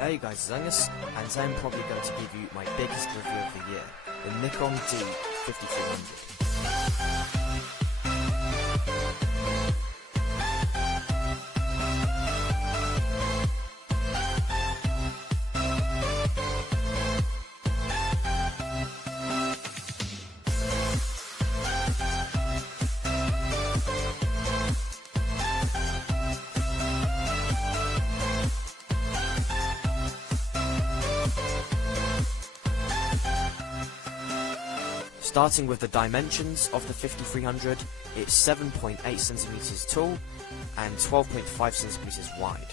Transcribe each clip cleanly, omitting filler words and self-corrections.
Hey guys, it's Angus, and today I'm probably going to give you my biggest review of the year, the Nikon D5300. Starting with the dimensions of the 5300, it's 7.8cm tall and 12.5cm wide.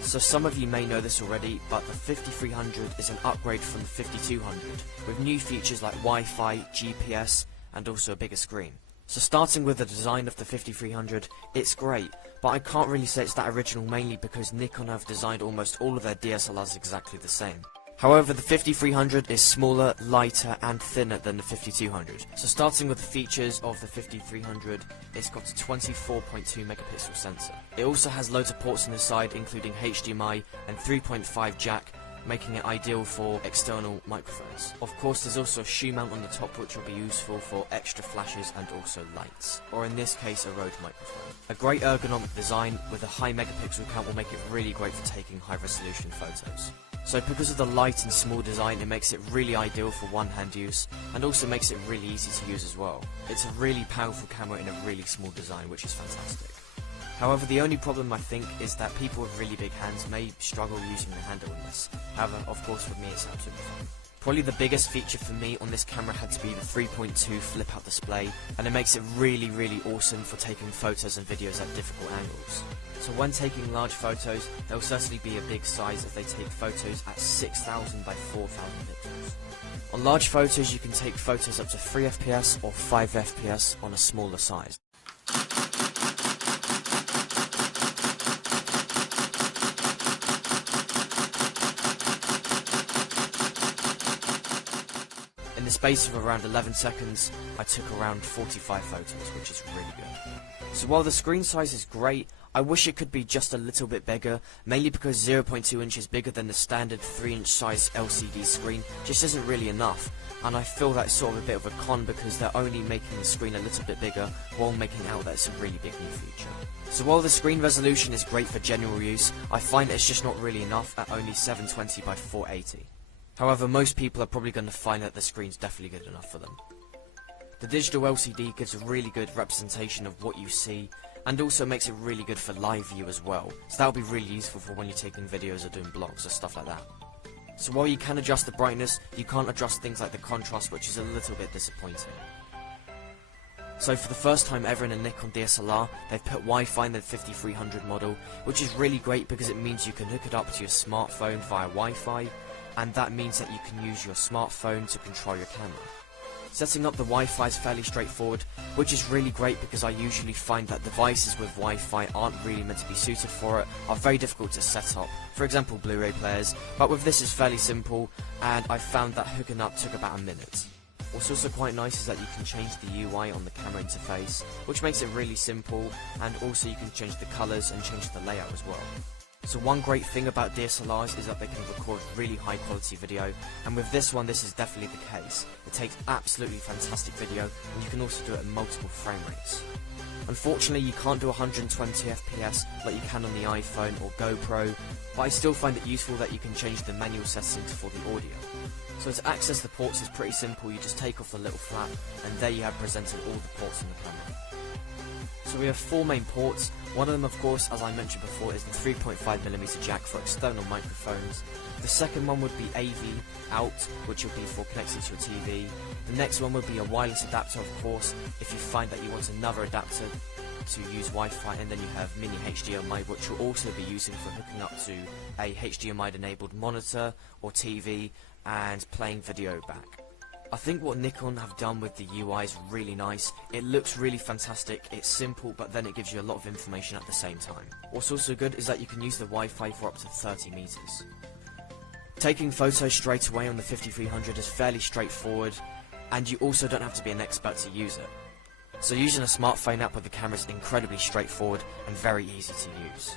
So some of you may know this already, but the 5300 is an upgrade from the 5200, with new features like Wi-Fi, GPS, and also a bigger screen. So starting with the design of the 5300, it's great, but I can't really say it's that original mainly because Nikon have designed almost all of their DSLRs exactly the same. However, the 5300 is smaller, lighter and thinner than the 5200. So starting with the features of the 5300, it's got a 24.2 megapixel sensor. It also has loads of ports on the side including HDMI and 3.5 jack, making it ideal for external microphones. Of course, there's also a shoe mount on the top which will be useful for extra flashes and also lights, or in this case a Rode microphone. A great ergonomic design with a high megapixel count will make it really great for taking high resolution photos. So because of the light and small design, it makes it really ideal for one-hand use, and also makes it really easy to use as well. It's a really powerful camera in a really small design, which is fantastic. However, the only problem I think is that people with really big hands may struggle using the handle in this. However, of course for me it's absolutely fine. Probably the biggest feature for me on this camera had to be the 3.2 flip out display, and it makes it really awesome for taking photos and videos at difficult angles. So when taking large photos, they'll certainly be a big size if they take photos at 6000 by 4000 pixels. On large photos you can take photos up to 3 FPS or 5 FPS on a smaller size. In the space of around 11 seconds, I took around 45 photos, which is really good. So while the screen size is great, I wish it could be just a little bit bigger, mainly because 0.2 inches bigger than the standard 3-inch size LCD screen just isn't really enough, and I feel that's sort of a bit of a con because they're only making the screen a little bit bigger while making out that it's a really big new feature. So while the screen resolution is great for general use, I find it's just not really enough at only 720 by 480. However, most people are probably going to find that the screen's definitely good enough for them. The digital LCD gives a really good representation of what you see, and also makes it really good for live view as well, so that'll be really useful for when you're taking videos or doing blogs or stuff like that. So while you can adjust the brightness, you can't adjust things like the contrast, which is a little bit disappointing. So for the first time ever in a Nikon DSLR, they've put Wi-Fi in the 5300 model, which is really great because it means you can hook it up to your smartphone via Wi-Fi, and that means that you can use your smartphone to control your camera. Setting up the Wi-Fi is fairly straightforward, which is really great because I usually find that devices with Wi-Fi aren't really meant to be suited for it, are very difficult to set up, for example Blu-ray players, but with this it's fairly simple, and I found that hooking up took about a minute. What's also quite nice is that you can change the UI on the camera interface, which makes it really simple, and also you can change the colours and change the layout as well. So one great thing about DSLRs is that they can record really high quality video, and with this one this is definitely the case. It takes absolutely fantastic video, and you can also do it at multiple frame rates. Unfortunately you can't do 120 FPS like you can on the iPhone or GoPro, but I still find it useful that you can change the manual settings for the audio. So to access the ports is pretty simple, you just take off the little flap, and there you have presented all the ports on the camera. So we have 4 main ports. One of them, of course, as I mentioned before, is the 3.5mm jack for external microphones. The second one would be AV out, which would be for connecting to your TV. The next one would be a wireless adapter, of course, if you find that you want another adapter to use Wi-Fi, and then you have mini HDMI, which you'll also be using for hooking up to a HDMI enabled monitor or TV and playing video back. I think what Nikon have done with the UI is really nice. It looks really fantastic, it's simple, but then it gives you a lot of information at the same time. What's also good is that you can use the Wi-Fi for up to 30 meters. Taking photos straight away on the 5300 is fairly straightforward, and you also don't have to be an expert to use it. So using a smartphone app with the camera is incredibly straightforward and very easy to use.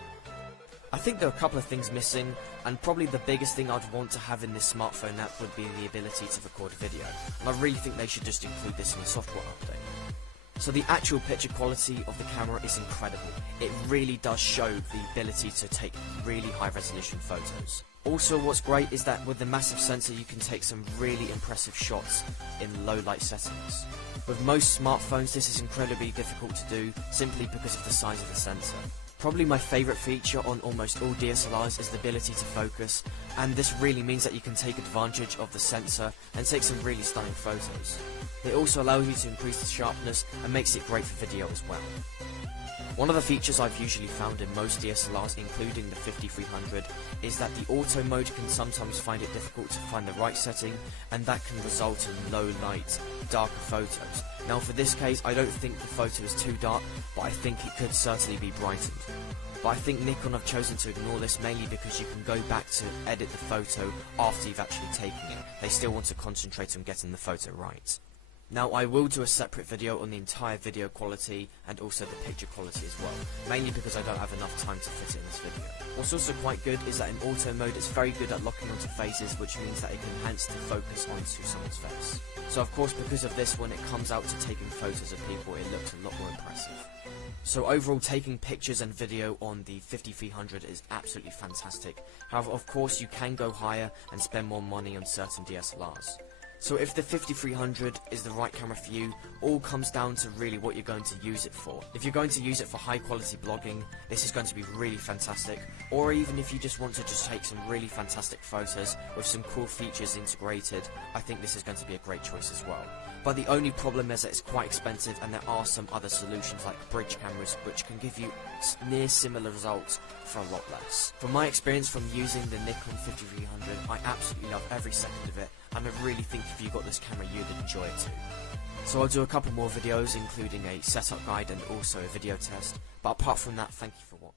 I think there are a couple of things missing, and probably the biggest thing I'd want to have in this smartphone app would be the ability to record video, and I really think they should just include this in the software update. So the actual picture quality of the camera is incredible. It really does show the ability to take really high resolution photos. Also, what's great is that with the massive sensor you can take some really impressive shots in low light settings. With most smartphones this is incredibly difficult to do simply because of the size of the sensor. Probably my favourite feature on almost all DSLRs is the ability to focus, and this really means that you can take advantage of the sensor and take some really stunning photos. It also allows you to increase the sharpness and makes it great for video as well. One of the features I've usually found in most DSLRs, including the 5300, is that the auto mode can sometimes find it difficult to find the right setting, and that can result in low light, darker photos. Now for this case, I don't think the photo is too dark, but I think it could certainly be brightened. But I think Nikon have chosen to ignore this mainly because you can go back to edit the photo after you've actually taken it. They still want to concentrate on getting the photo right. Now I will do a separate video on the entire video quality and also the picture quality as well, mainly because I don't have enough time to fit it in this video. What's also quite good is that in auto mode it's very good at locking onto faces, which means that it can enhance the focus onto someone's face. So of course because of this, when it comes out to taking photos of people it looks a lot more impressive. So overall, taking pictures and video on the 5300 is absolutely fantastic. However, of course you can go higher and spend more money on certain DSLRs. So if the 5300 is the right camera for you, all comes down to really what you're going to use it for. If you're going to use it for high quality blogging, this is going to be really fantastic, or even if you just want to just take some really fantastic photos with some cool features integrated, I think this is going to be a great choice as well. But the only problem is that it's quite expensive, and there are some other solutions like bridge cameras which can give you near similar results for a lot less. From my experience from using the Nikon 5300, I absolutely love every second of it, and I really think if you got this camera you'd enjoy it too. So I'll do a couple more videos including a setup guide and also a video test, but apart from that, thank you for watching.